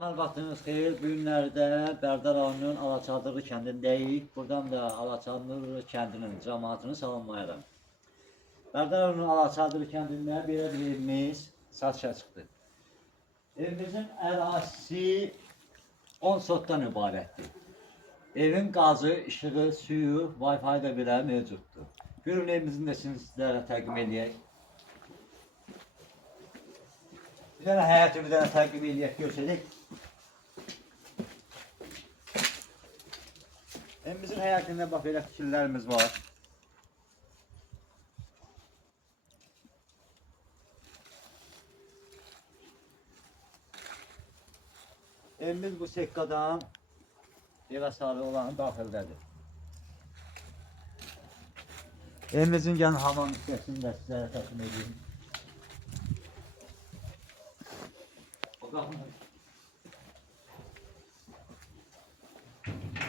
Vaxtınız xeyir. Bu günlərdə Bərdər rayonunun Alaçadırlı kəndindəyik. Buradan da Alaçadırlı kəndinin cəmaatını salamlayıram. Bərdər rayonunun Alaçadırlı kəndində belə bir evimiz satışa çıxdı. Evimizin ərazisi 10 sotdan ibarətdir. Evin qazı, işığı, suyu, Wi-Fi da belə mövcuddur. Görün evimizin də sizlərə təqdim edək. Bir dənə həyəti bir dənə təqdim edək, görsədək. Evimizin həyətində bax belə fikirlərimiz var. Evimiz bu sekkadan evə sarı olan daxildədir. Evimizin gəlin hamam hissəsini də sizlərə təqdim edeyim.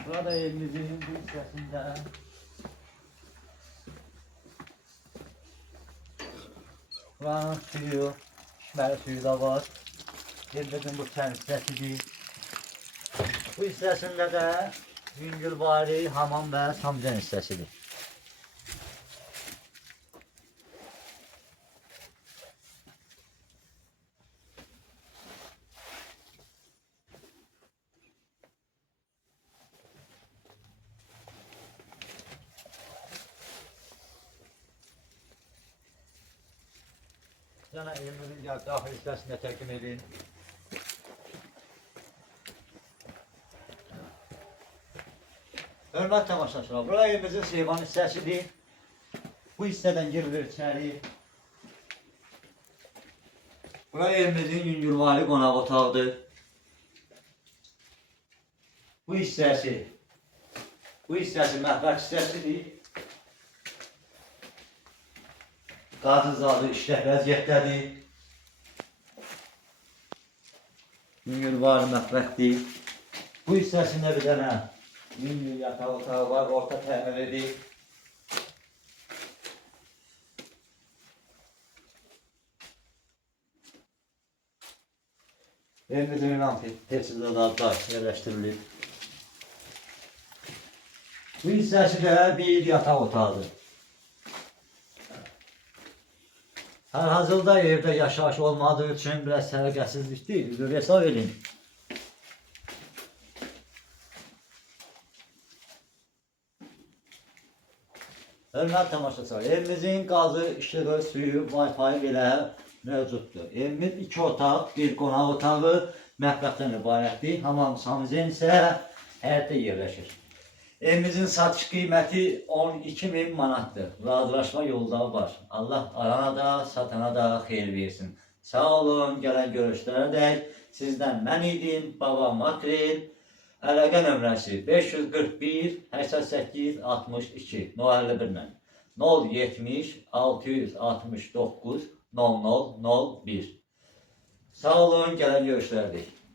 Burada evimizin bu hissəsində buranın suyu, içməli suyu da var. Evimizin bu kənd hissəsidir. Bu hissəsində də yüngülvari, hamam və samcan hissəsidir. Yana evimizin daxil hissəsində təqdim edin. Hörmət tamaşaçılar, bura evimizin seyvan hissəsidir. Bu hissədən girilir içəri. Bura evimizin yüngülvari qonaq otağıdır. Bu hissəsi mətbəx hissəsidir. Qazı zadı işlək vəziyyətdədir. Yüngülvari mətbəxdir. Bu hissəsində bir dənə yüngül yataq otağı var, orta təmir edir. Evimizin teçhizatları yerləşdirilib. Bu hissəsi də bir yataq otağıdır. Hal-hazırda evdə yaşayış olmadığı üçün biraz səliqəsizlikdir, üzr hesab edin. Hörmət tamaşaçılar, evimizin qazı, işığı, suyu, Wi-Fi belə mövcuddur. Evimiz 2 otaq, bir qonaq otağı, mətbəxdən ibarətdir. Hamam samizən isə həyətdə yerləşir. Evimizin satış qiyməti 12.000 manatdır. Razılaşma yolda var. Allah alana da, satana da xeyir versin. Sağ olun, gələn görüşlərə dək. Sizdən mən idim, Baba Makrel. Əlaqə nömrəsi 541 88 62 51 ilə 070 669 0001. Sağ olun, gələn görüşlərə dək.